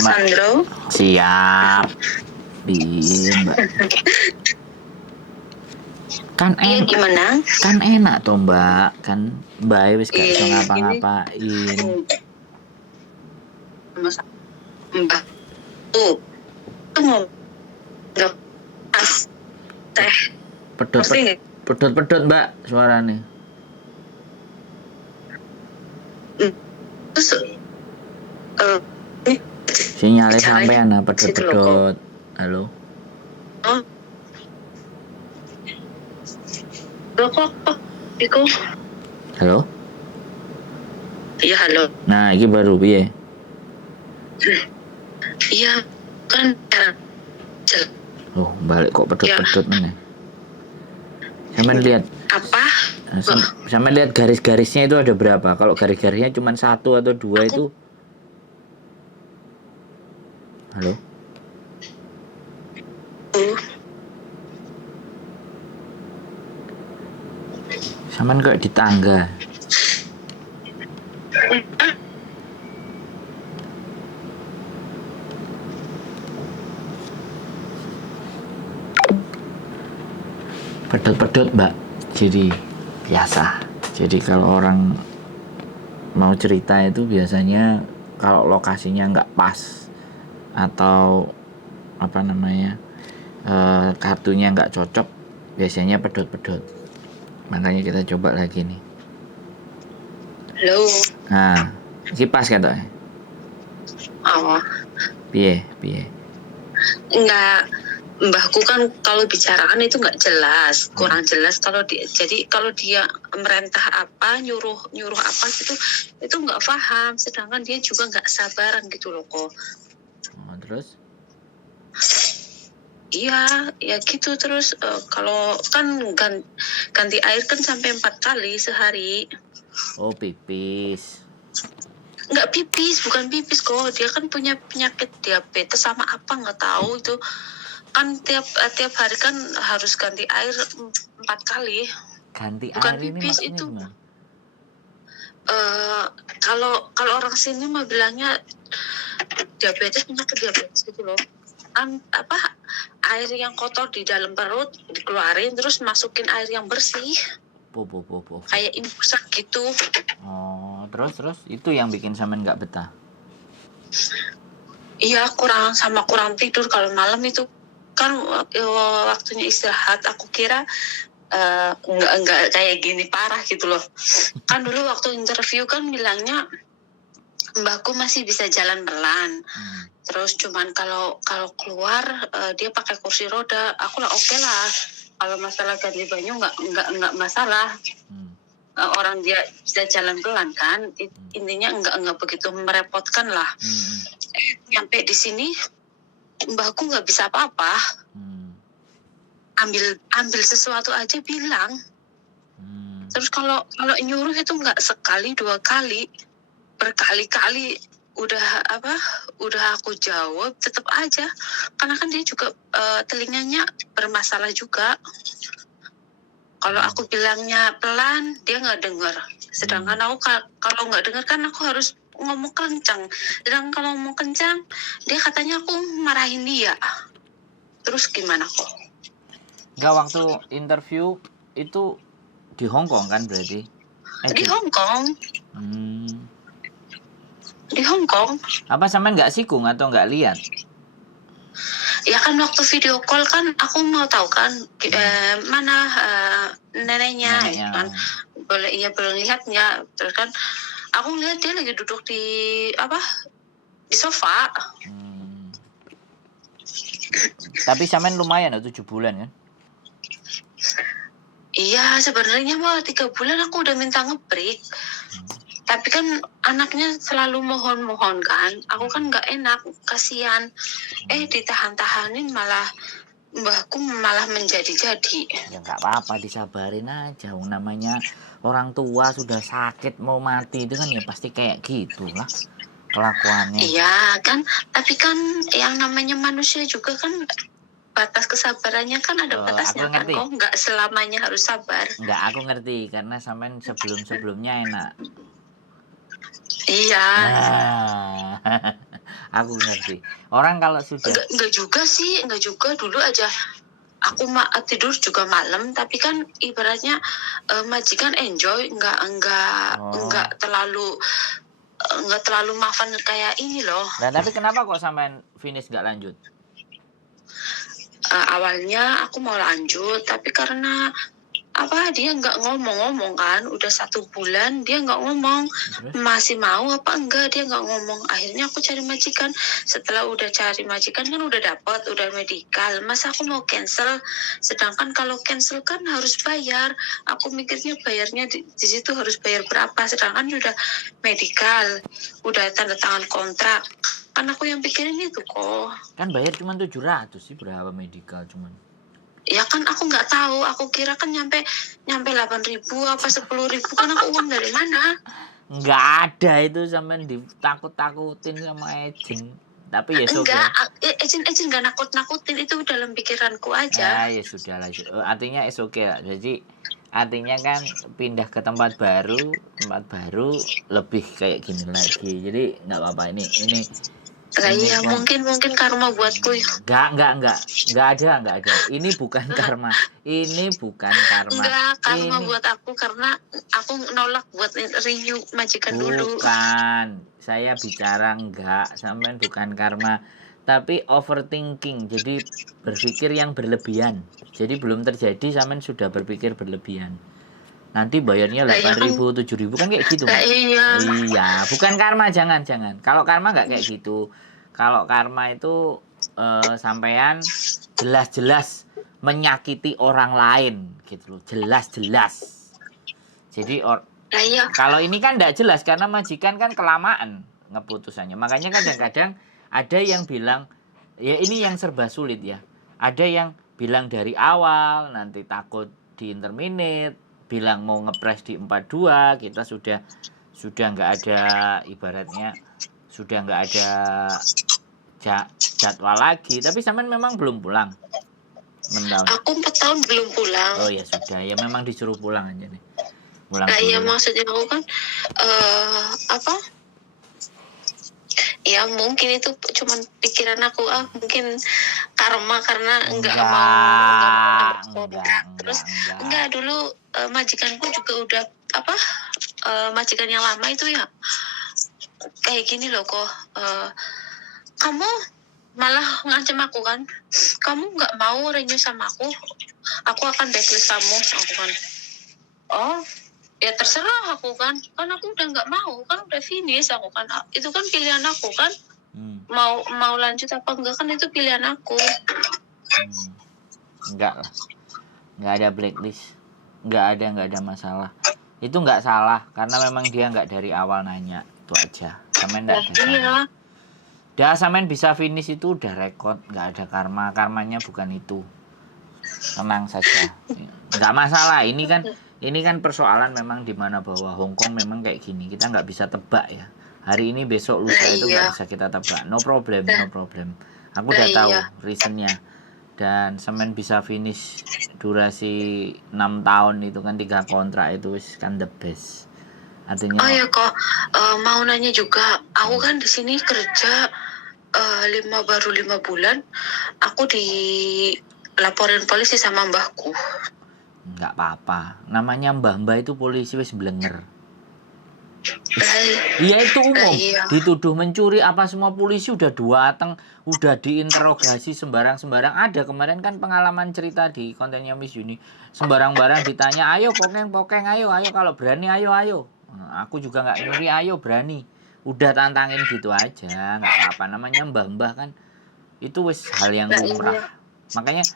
Mas Sandro. Siap. Iya, Mbak. Kan Iya gimana? Kan enak toh, Mbak. Kan Mbak wis gak iso Iya, ngapa-ngapain. Mbak tuh mau pas teh Pedot Mbak suaranya. Terus Sinyalnya sampean pedot. Halo. Oh. Kok Iko? Halo. Iya halo. Nah, ini baru piye? Iya kan. Oh, balik kok pedot mana? Sampean lihat apa? Sampean lihat garis-garisnya itu ada berapa? Kalau garis-garisnya cuma 1 atau 2 itu. Halo. Sampean kok di tangga. Pedot Mbak, jadi biasa. Jadi kalau orang mau cerita itu biasanya kalau lokasinya nggak pas atau apa namanya kartunya nggak cocok, biasanya pedot. Makanya kita coba lagi nih. Halo. Nah, ini pas kan toh? Oh. Piye? Enggak. Mbahku kan kalau bicara kan itu nggak jelas, kurang jelas kalau dia. Jadi kalau dia merintah apa, nyuruh apa gitu, itu nggak paham. Sedangkan dia juga nggak sabaran gitu loh kok. Oh, terus? Iya, ya gitu terus. Kalau kan ganti air kan sampai 4 kali sehari. Oh, pipis. Nggak pipis, bukan pipis kok. Dia kan punya penyakit diabetes sama apa nggak tahu itu. Kan tiap hari kan harus ganti air 4 kali. Ganti bukan air pipis ini itu. Gimana? Kalau orang sini mah bilangnya penyakit diabetes gitu loh. Apa air yang kotor di dalam perut dikeluarin terus masukin air yang bersih. Kayak infusan gitu. Oh, terus itu yang bikin sampean nggak betah. Iya, kurang tidur kalau malam itu kan waktunya istirahat. Aku kira enggak kayak gini parah gitu loh. Kan dulu waktu interview kan bilangnya mbahku masih bisa jalan pelan. Terus cuman kalau keluar dia pakai kursi roda. Aku lah oke lah. Kalau masalah ganti banyu enggak masalah. Orang dia bisa jalan pelan kan. Intinya enggak begitu merepotkan lah. Sampai di sini mbahku nggak bisa apa-apa. Ambil sesuatu aja bilang. Terus kalau nyuruh itu nggak sekali 2 kali, berkali-kali udah aku jawab tetap aja, karena kan dia juga telinganya bermasalah juga. Kalau aku bilangnya pelan dia nggak dengar, sedangkan aku kalau nggak dengar kan aku harus ngomong kencang. Dan kalau ngomong kencang dia katanya aku marahin dia. Terus gimana kok? Enggak, waktu interview itu di Hong Kong kan berarti? Di Hong Kong. Di Hong Kong. Apa sampean nggak sikung atau nggak lihat? Ya kan waktu video call kan aku mau tahu kan mana neneknya kan. Belum lihatnya. Terus kan aku lihat dia lagi duduk di sofa. Tapi sampean lumayan 7 bulan kan? Iya, sebenarnya mah 3 bulan aku udah minta ngebreak. Tapi kan anaknya selalu mohon kan. Aku kan nggak enak, kasihan. Ditahan-tahanin malah mbahku malah menjadi-jadi. Ya nggak apa-apa, disabarin aja. Namanya orang tua sudah sakit mau mati itu kan ya pasti kayak gitulah kelakuannya. Iya kan, tapi kan yang namanya manusia juga kan batas kesabarannya kan ada batasnya kan. Kok nggak selamanya harus sabar. Nggak, aku ngerti karena sampean sebelumnya enak. Iya. Aku ngerti. Orang kalau sudah Enggak juga sih, enggak juga. Dulu aja aku tidur juga malam, tapi kan ibaratnya majikan enjoy, enggak terlalu maafan kayak ini loh. Nah, tapi kenapa kok sampean finish nggak lanjut? Awalnya aku mau lanjut, tapi karena dia nggak ngomong-ngomong kan, udah 1 bulan dia nggak ngomong. Terus? Masih mau apa enggak, dia nggak ngomong. Akhirnya aku cari majikan. Setelah udah cari majikan kan udah dapat, udah medical. Masa aku mau cancel, sedangkan kalau cancel kan harus bayar. Aku mikirnya bayarnya di situ harus bayar berapa, sedangkan udah medical, udah tanda tangan kontrak. Kan aku yang pikirin itu kok. Kan bayar cuma 700 sih, berapa medical cuman. Ya kan aku nggak tahu, aku kira kan nyampe 8.000 apa 10.000, kan aku uang dari mana? Nggak ada itu, sampean ditakut-takutin sama agent. Tapi ya Enggak, agent nggak nakut-nakutin, itu dalam pikiranku aja. Ya sudah lah. Artinya is okay lah. Jadi artinya kan pindah ke tempat baru lebih kayak gini lagi. Jadi nggak apa-apa ini Lah ini iya, kan mungkin karma buatku. nggak ada. Ini bukan karma. Ini bukan karma. Enggak, karma Ini buat aku karena aku nolak buat renew majikan dulu. bukan. Saya bicara enggak, sampean bukan karma, tapi overthinking. Jadi berpikir yang berlebihan. Jadi belum terjadi sampean sudah berpikir berlebihan. Nanti bayarnya Lah iya 8.000, 7.000 kan kayak gitu. Lah Mbak. iya. Iya, bukan karma, jangan. Kalau karma nggak kayak gitu. Kalau karma itu sampean jelas-jelas menyakiti orang lain gitu loh, jelas-jelas. Jadi Lah iya. kalau ini kan tidak jelas karena majikan kan kelamaan ngeputusannya. Makanya kadang-kadang ada yang bilang, ya ini yang serba sulit ya. Ada yang bilang dari awal, nanti takut di interminate, bilang mau ngepres di 42, kita sudah nggak ada, ibaratnya sudah nggak ada jadwal lagi. Tapi sampean memang belum pulang. Aku 4 tahun belum pulang. Oh ya sudah, ya memang disuruh pulang aja nih. Pulang Nah iya, dulu. maksudnya aku kan ya mungkin itu cuman pikiran aku, mungkin karma karena enggak mau terus enggak dulu majikanku juga udah majikan yang lama itu ya kayak gini loh kok, kamu malah ngancem aku kan, kamu nggak mau renew sama aku akan blacklist kamu. Aku kan, oh ya terserah aku kan aku udah nggak mau, kan udah finish aku kan, itu kan pilihan aku kan. Mau lanjut apa enggak kan itu pilihan aku. Enggak lah, nggak ada blacklist, nggak ada masalah. Itu nggak salah karena memang dia nggak dari awal nanya, itu aja. Samen nggak ada salah. Dah samen bisa finish itu udah rekod, nggak ada karmanya bukan itu. Tenang saja, nggak masalah. Ini kan persoalan memang di mana bahwa Hong Kong memang kayak gini, kita nggak bisa tebak ya. Hari ini besok lusa itu nggak bisa kita tebak. No problem. Aku udah tahu reasonnya. Dan semen bisa finish durasi 6 tahun itu kan 3 kontrak itu kan the best. Artinya. Oh ya kok mau nanya juga, aku kan di sini kerja 5 bulan, aku dilaporin polisi sama mbahku. Enggak apa-apa, namanya mbah-mbah itu polisi wis blenger. Iya itu umum. Dituduh mencuri apa semua polisi udah datang, udah diinterogasi sembarang. Ada kemarin kan pengalaman cerita di kontennya Miss Yuni, sembarang ditanya, ayo pokeng, ayo kalau berani ayo. Nah, aku juga nggak nyuri, ayo berani. Udah tantangin gitu aja, nggak apa-apa. Namanya mbah-mbah kan, itu wis hal yang lumrah. Makanya.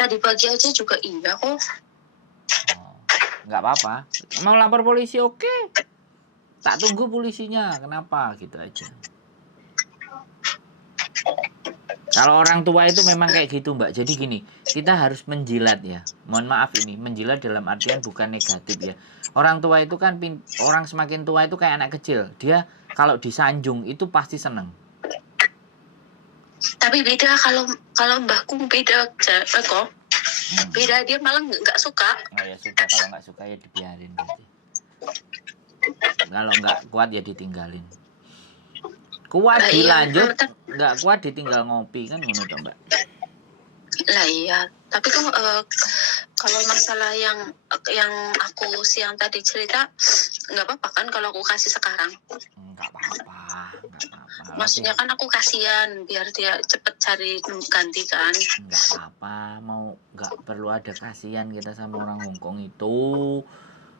Tadi pagi aja juga iya kok. Nggak apa-apa, mau lapor polisi oke. Tak tunggu polisinya, kenapa gitu aja. Kalau orang tua itu memang kayak gitu Mbak. Jadi gini, kita harus menjilat ya. Mohon maaf ini, menjilat dalam artian bukan negatif ya. Orang tua itu kan, orang semakin tua itu kayak anak kecil. Dia kalau disanjung itu pasti seneng. Tapi beda kalau mbahku beda kok. Beda, dia malah nggak suka. Oh ya suka, kalau nggak suka ya dibiarin berarti. Kalau nggak kuat ya ditinggalin. Kuat Lah iya, dilanjut, nggak kuat ditinggal ngopi kan ngono toh Mbak. lah iya. Tapi tuh kalau masalah yang aku siang tadi cerita, nggak apa-apa kan kalau aku kasih sekarang. Nggak apa-apa, nggak apa-apa. Maksudnya kan aku kasihan biar dia cepet cari ganti kan. Nggak apa-apa, mau nggak perlu ada kasihan kita sama orang Hongkong itu.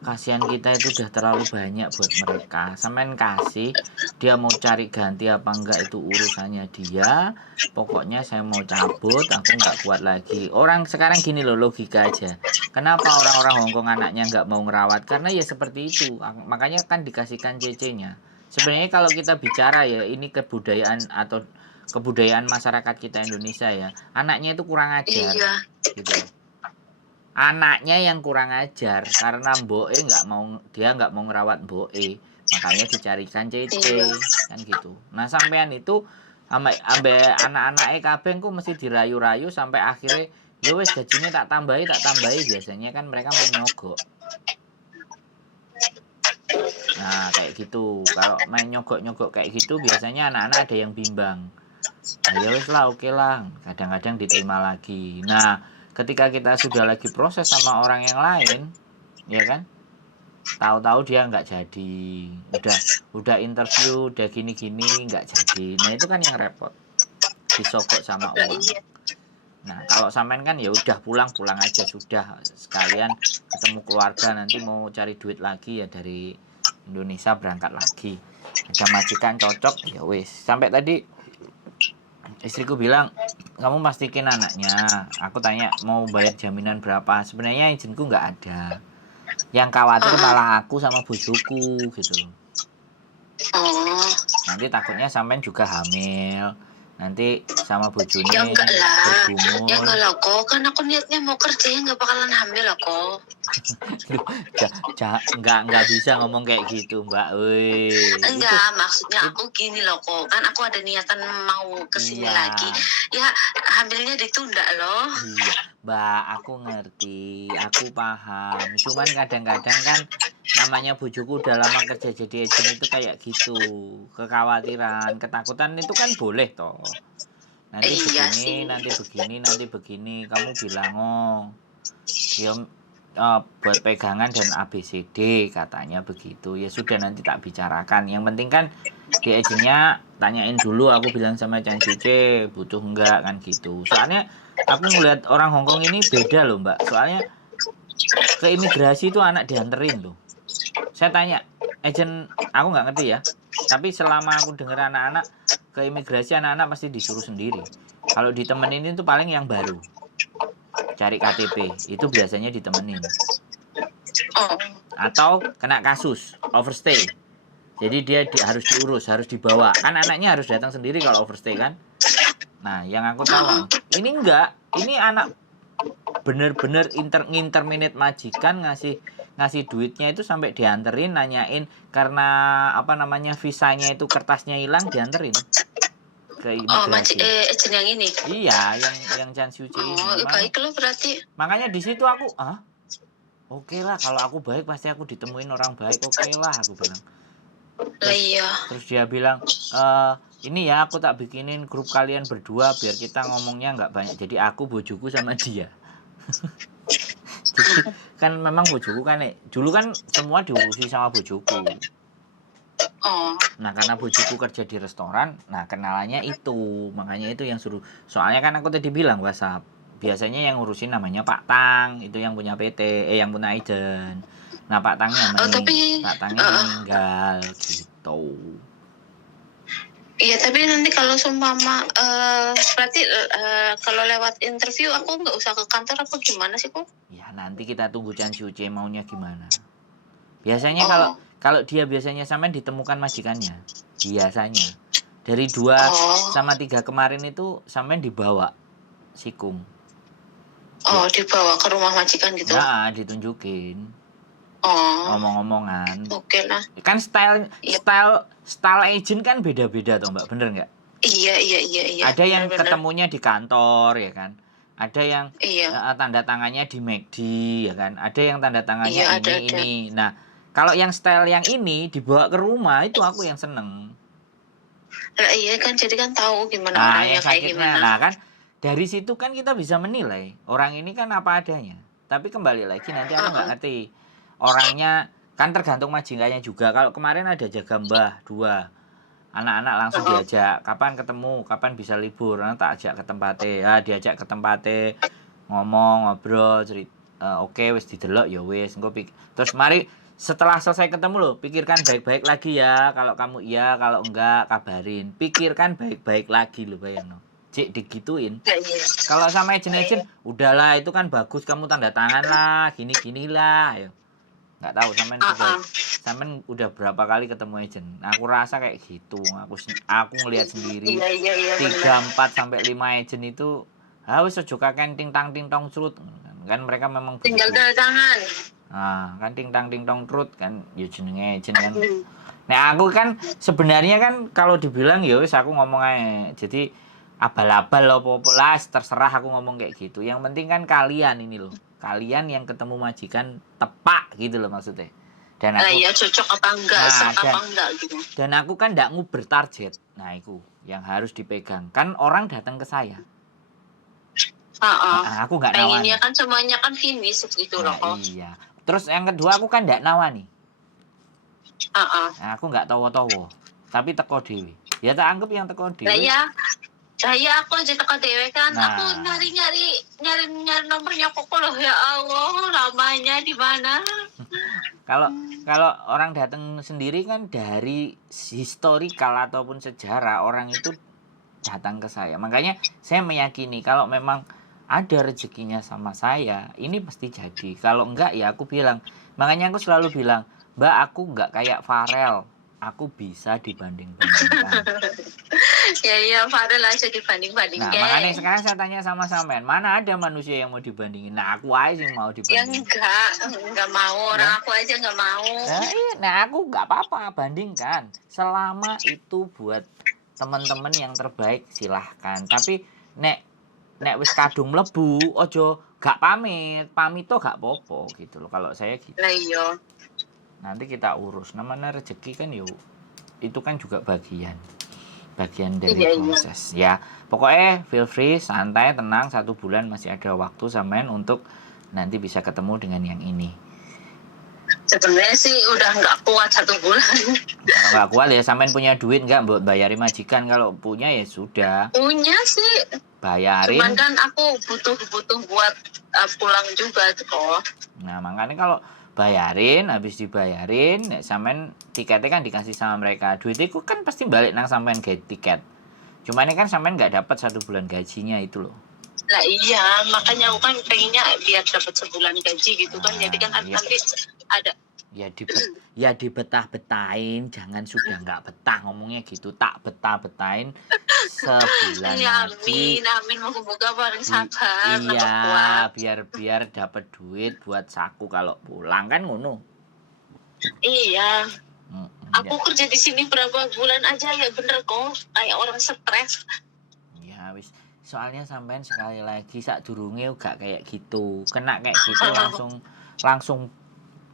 Kasihan kita itu udah terlalu banyak buat mereka. Sampean kasih, dia mau cari ganti apa enggak itu urusannya dia. Pokoknya saya mau cabut, aku nggak kuat lagi. Orang sekarang gini loh, logika aja. Kenapa orang-orang Hongkong anaknya nggak mau ngerawat? Karena ya seperti itu. Makanya kan dikasihkan CC-nya. Sebenarnya kalau kita bicara ya, ini kebudayaan atau kebudayaan masyarakat kita Indonesia ya, anaknya itu kurang ajar, Iya. gitu. Anaknya yang kurang ajar karena mboe dia nggak mau ngerawat mboe, makanya dicarikan CC kan gitu. Nah sampean itu sampai anak-anak kabeh ku mesti dirayu-rayu sampai akhirnya ya wes gajinya tak tambahi biasanya kan mereka main nyogok. Nah kayak gitu, kalau main nyogok kayak gitu biasanya anak-anak ada yang bimbang. Nah, ya wes lah, oke lah, kadang-kadang diterima lagi. Nah ketika kita sudah lagi proses sama orang yang lain, ya kan, tahu-tahu dia nggak jadi, udah interview, udah gini-gini nggak jadi. Nah itu kan yang repot, disogok sama uang. Nah kalau sampean kan ya udah pulang aja sudah, sekalian ketemu keluarga, nanti mau cari duit lagi ya dari Indonesia berangkat lagi. Ada majikan cocok ya wes. Sampai tadi istriku bilang, kamu pastikan anaknya. Aku tanya mau bayar jaminan berapa. Sebenarnya izinku nggak ada. Yang khawatir malah aku sama bojoku gitu. Nanti takutnya sampean juga hamil. Nanti sama bojone Ya enggak lah. bergumul. Ya enggak lah kok. Kan aku niatnya mau kerja ya nggak bakalan hamil lah kok. Nggak bisa ngomong kayak gitu Mbak. Enggak, maksudnya aku gini loh kok. Kan aku ada niatan mau kesini lagi. Ya hamilnya ditunda loh. Iya Mbak, aku ngerti, aku paham. Cuman kadang-kadang kan namanya bojoku udah lama kerja jadi agent itu kayak gitu. Kekhawatiran, ketakutan itu kan boleh toh. Nanti Iya begini, sih. nanti begini. Kamu bilang ya buat pegangan dan ABCD katanya begitu. Ya sudah nanti tak bicarakan. Yang penting kan di agentnya tanyain dulu, aku bilang sama Chan Cuce butuh enggak kan gitu. Soalnya aku ngeliat orang Hongkong ini beda loh Mbak. Soalnya ke imigrasi itu anak dianterin loh. Saya tanya, agent aku nggak ngerti ya. Tapi selama aku dengar anak-anak ke imigrasi, anak-anak pasti disuruh sendiri. Kalau ditemenin itu paling yang baru. Cari KTP, itu biasanya ditemenin. Atau kena kasus, overstay. Jadi dia harus diurus, harus dibawa. Kan anaknya harus datang sendiri kalau overstay kan. Nah, yang aku tahu ini enggak. Ini anak bener-bener interminate majikan ngasih duitnya itu sampai dianterin, nanyain karena apa namanya visanya itu kertasnya hilang, dianterin ke imigrasi. Agent yang ini. Iya, yang Chan Suci ini. Baik lo berarti. Makanya di situ aku oke lah, kalau aku baik pasti aku ditemuin orang baik, oke lah aku bilang. Terus dia bilang, ini ya aku tak bikinin grup kalian berdua biar kita ngomongnya nggak banyak. Jadi aku, bojoku sama dia. Jadi kan memang bojoku kan dulu kan semua diurusi sama bojoku. Nah karena bojoku kerja di restoran, nah kenalannya itu, makanya itu yang suruh. Soalnya kan aku tadi bilang WhatsApp, biasanya yang ngurusin namanya Pak Tang, itu yang punya PT, yang punya agent. Nah Pak Tangnya meninggal gitu. Iya tapi nanti kalau seumpama berarti kalau lewat interview aku nggak usah ke kantor apa gimana sih kok? Ya nanti kita tunggu Chan Suce maunya gimana. Biasanya kalau dia biasanya sampean ditemukan majikannya. Biasanya dari 2 sama 3 kemarin itu sampean dibawa sikum. Dibawa ke rumah majikan gitu. Nah, ditunjukin. Ngomong-ngomongan. Oke lah. Kan style agent kan beda-beda toh Mbak, bener nggak? Iya. Ada yang ketemunya di kantor ya kan. Ada yang tanda tangannya di McD ya kan. Ada yang tanda tangannya ini. Nah, kalau yang style yang ini dibawa ke rumah itu aku yang seneng. Lah iya kan, jadi kan tahu gimana Nah, orangnya yang kayak sakitnya. gimana. Nah, kan dari situ kan kita bisa menilai orang ini kan apa adanya. Tapi kembali lagi nanti aku nggak ngerti. Orangnya kan tergantung majikannya juga. Kalau kemarin ada jaga mbah 2. Anak-anak langsung diajak, kapan ketemu, kapan bisa libur. Nah, tak ajak ke tempatnya. Ya, diajak ke tempatnya, ngomong, ngobrol, cerita. Oke, wis didelok ya wis. Terus mari setelah selesai ketemu loh, pikirkan baik-baik lagi ya. Kalau kamu iya, kalau enggak kabarin. Pikirkan baik-baik lagi loh, bayang no. Cik digituin. Lah iya. Kalau sama Lah iya. agent, udahlah itu kan bagus kamu tanda tangan lah, gini-gini lah. Ayo. Nggak tahu sampean udah berapa kali ketemu agent. Aku rasa kayak gitu. Aku ngelihat sendiri Iya 3 benar. 4 sampai 5 agent itu harus ojo kaken ting tang trut. Kan mereka memang Tinggal begitu. tanda tangan. Nah, kan ting tang trut kan ya jenenge agent kan. Hmm. Nah, aku kan sebenarnya kan kalau dibilang ya wis aku ngomong aja. Jadi abal-abal apa-apa lah terserah aku ngomong kayak gitu. Yang penting kan kalian ini loh. Kalian yang ketemu majikan tepak gitu loh maksudnya. Dan Lah aku iya, cocok apa enggak, nah serta apa enggak gitu. dan aku kan ndak nguber target. Nah, itu yang harus dipegang. Kan orang datang ke saya. Nah, aku nggak nawani. Pengennya kan semuanya kan finish gitu loh Nah, kok. iya. Terus yang kedua aku kan ndak nawani. Nah, aku nggak towo-towo. Tapi teko dewi. Ya tak anggap yang teko Lah dewi. ya. Saya aku aja teka dewe kan, Nah. aku nyari nomornya Koko loh, ya Allah, namanya di mana? Kalau orang datang sendiri kan dari historikal ataupun sejarah orang itu datang ke saya. Makanya saya meyakini kalau memang ada rezekinya sama saya, ini pasti jadi. Kalau enggak ya aku bilang. Makanya aku selalu bilang, "Mbak, aku enggak kayak Farel. Aku bisa dibanding-bandingkan." Ya Farel aja dibanding-banding Nah, makanya sekarang saya tanya sama sampean, mana ada manusia yang mau dibandingin? Nah, aku aja yang mau Ya dibandingin. enggak mau, orang aku aja enggak mau. Nah, iya, nah aku nggak apa-apa bandingkan. Selama itu buat teman-teman yang terbaik silahkan. Tapi nek wis kadung mlebu, ojo gak pamit tuh gak popo gitu loh. Kalau saya gitu. Lah iya. Nanti kita urus. Namanya rezeki kan yuk, itu kan juga bagian dari proses. Ya, pokoknya feel free, santai, tenang. 1 bulan masih ada waktu sampean untuk nanti bisa ketemu dengan yang ini. Sebenarnya sih udah nggak kuat 1 bulan. Kalau nggak kuat ya sampean punya duit nggak buat bayarin majikan. Kalau punya ya sudah. Punya sih. Bayarin. Cuman kan aku butuh buat pulang juga kok. Nah, makanya kalau bayarin, habis dibayarin, sampean tiketnya kan dikasih sama mereka. Duit itu kan pasti balik nang sampean tiket. Cuma ini kan sampean nggak dapat 1 bulan gajinya itu loh. Lah iya, makanya aku kan pengennya biar dapat sebulan gaji gitu kan. Jadi kan iya. nanti ada Ya dibetah-betahin, jangan sudah nggak betah ngomongnya gitu. Tak betah-betahin sebulan ya, lagi. amin moga-moga bareng sabar. Iya, biar dapat duit buat saku kalau pulang kan ngono. Iya. Aku Ya. kerja di sini berapa bulan aja ya bener kok, kayak orang stres. Ya wis, soalnya sampean sekali lagi sak durunge gak kayak gitu. Kena kayak gitu langsung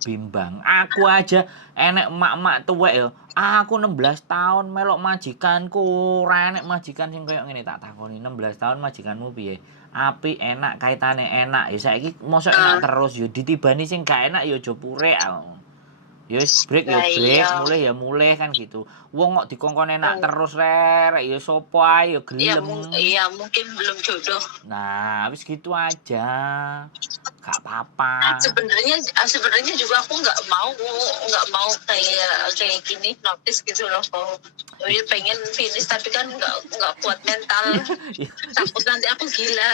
bimbang. Aku aja enek emak-emak tuwek ya. Aku 16 tahun melok majikanku, ora enek majikan sing koyo ngene tak takoni. 16 tahun majikanmu piye? Apik, enak, kaitane enak. Ya saiki mosok enak terus ya ditibani sing gak enak ya aja purek. Ya wis break ya break, mulai kan gitu. Wong kok dikongkon enak terus rek ya sapa ae ya gelem. Iya, mungkin belum jodoh. Nah, habis gitu aja. Gak apa-apa. Sebenarnya juga aku nggak mau kayak gini notice gitu loh kok. Jadi pengen finish tapi kan nggak kuat mental. Takut nanti aku gila.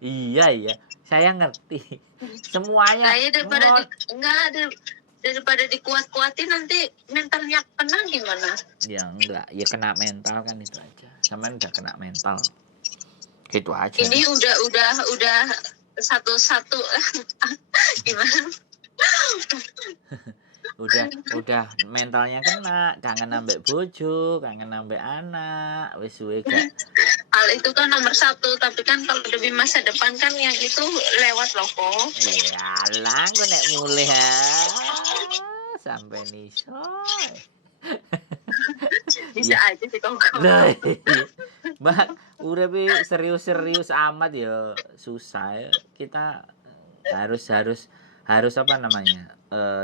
Iya. Saya ngerti. Semuanya. Saya daripada dikuat-kuatin nanti mentalnya kena gimana? Ya enggak, ya kena mental kan itu aja. Sama udah kena mental. Gitu aja. Ini udah satu gimana? udah mentalnya kena, kangen ambek bojo, kangen ambek anak, wis suwe gak. Hal itu kan nomor 1, tapi kan kalau demi masa depan kan yang itu lewat loh kok. Iyalah, gue nek mulai sampai niso. bisa Iya. aja sih kok. Lah, Mbak, uripe serius-serius amat ya susah ya. Kita harus harus harus apa namanya?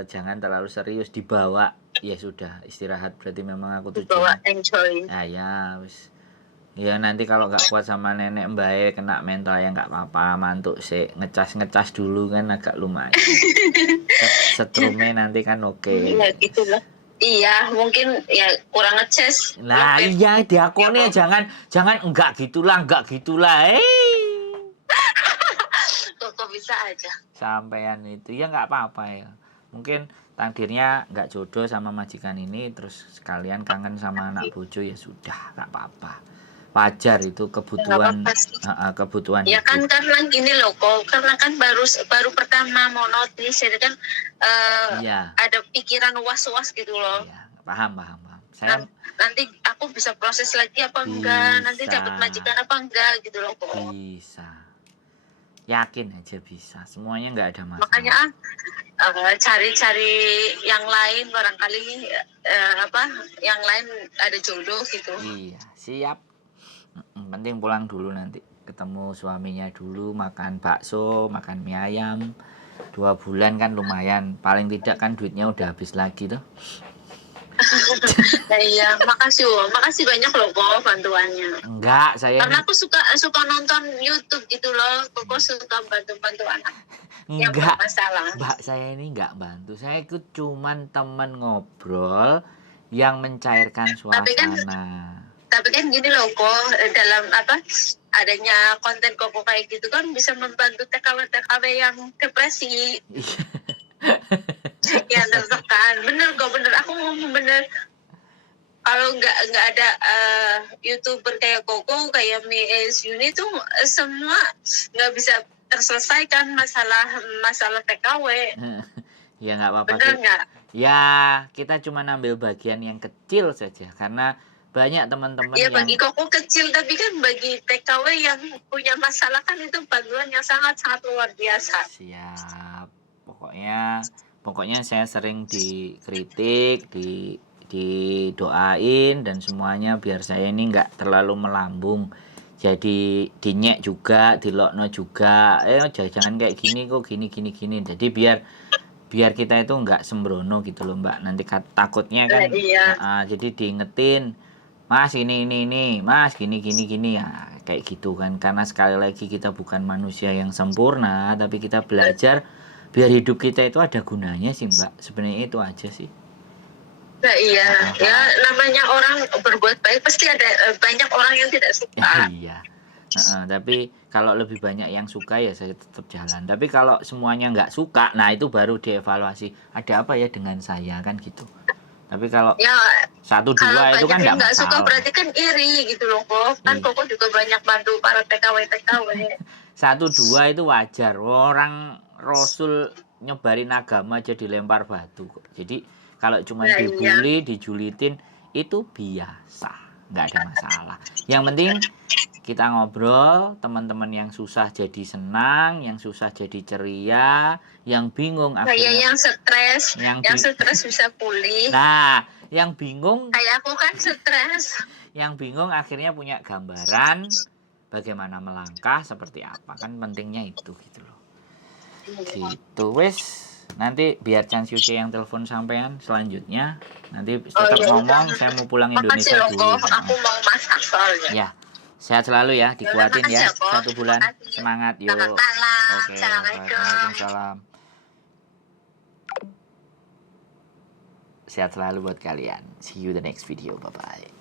Jangan terlalu serius dibawa. Ya sudah, istirahat berarti memang aku Dibawa tujuannya. enjoy. Nah, ya wis. Ya nanti kalau nggak kuat sama nenek mbae kena mental ya nggak apa-apa, mantuk sih ngecas dulu kan agak lumayan. Setrume nanti kan oke. Iya gitu lah. Iya, mungkin ya kurang ngeces. Nah iya diakoni jangan enggak gitulah Kok bisa aja. sampean itu ya nggak apa-apa ya, mungkin takdirnya nggak jodoh sama majikan ini terus sekalian kangen sama anak bojo ya sudah nggak apa-apa, wajar itu kebutuhan Nggak apa-apa sih. kebutuhan Ya kan hidup. karena gini loh kok, karena kan baru pertama mau notice, jadi kan Iya ada pikiran was-was gitu loh. iya paham saya Nanti aku bisa proses lagi apa enggak, nanti dapat majikan apa enggak gitu loh kok. bisa yakin aja bisa semuanya nggak ada Makanya masalah. cari-cari yang lain barangkali yang lain ada jodoh gitu. Iya siap. Penting pulang dulu nanti ketemu suaminya dulu, makan bakso makan mie ayam 2 bulan kan lumayan, paling tidak kan duitnya udah habis lagi tuh. Nah, iya, makasih banyak loh kok bantuannya. Enggak saya Karena aku suka nonton YouTube gitu loh, kok suka bantu anak yang enggak bermasalah. mbak, saya ini enggak bantu, saya ikut cuman temen ngobrol yang mencairkan suasana. Tapi kan gini loh kok, dalam adanya konten koko kayak gitu kan bisa membantu TKW yang depresi, yang tertekan. Bener aku ngomong bener. Kalau nggak ada YouTuber kayak Koko, kayak Mies Yuni tuh semua nggak bisa terselesaikan masalah TKW. Ya nggak apa-apa. Bener nggak? Ya kita cuma ambil bagian yang kecil saja karena banyak teman-teman Ya yang bagi Koko kecil, tapi kan bagi TKW yang punya masalah kan itu bantuan yang sangat-sangat luar biasa. siap. Pokoknya saya sering dikritik, didoain dan semuanya biar saya ini nggak terlalu melambung. Jadi dinyek juga, dilokno juga. Jangan kayak gini kok gini. Jadi biar kita itu nggak sembrono gitu loh Mbak. Nanti takutnya kan Iya. jadi diingetin, Mas ini Mas gini ya kayak gitu kan, karena sekali lagi kita bukan manusia yang sempurna tapi kita belajar biar hidup kita itu ada gunanya sih Mbak, sebenarnya itu aja sih. Nah, iya, ya namanya orang berbuat baik pasti ada banyak orang yang tidak suka. Iya. Tapi kalau lebih banyak yang suka ya saya tetap jalan. Tapi kalau semuanya nggak suka, nah itu baru dievaluasi. Ada apa ya dengan saya kan gitu. Tapi kalau ya, 1-2 itu kan nggak masalah. Suka berarti kan iri gitu loh kok. Kan Koko juga banyak bantu para TKW. 1-2 itu wajar. Orang Rasul nyebarin agama aja dilempar batu kok. Jadi kalau cuma dibully, dijulitin itu biasa, nggak ada masalah. Yang penting kita ngobrol, teman-teman yang susah jadi senang, yang susah jadi ceria, yang bingung akhirnya yang stres bisa pulih. Nah, yang bingung kayak aku kan stres. Yang bingung akhirnya punya gambaran bagaimana melangkah seperti apa, kan pentingnya itu gitu loh. Gitu wes. Nanti biar Chan Yuce yang telepon sampean selanjutnya. Nanti tetap ngomong saya mau pulang Indonesia dulu. Aku mau masak soalnya. Ya. Sehat selalu ya, dikuatin ya 1 bulan. Semangat yuk. Oke. Waalaikumsalam. Sehat selalu buat kalian. See you the next video. Bye bye.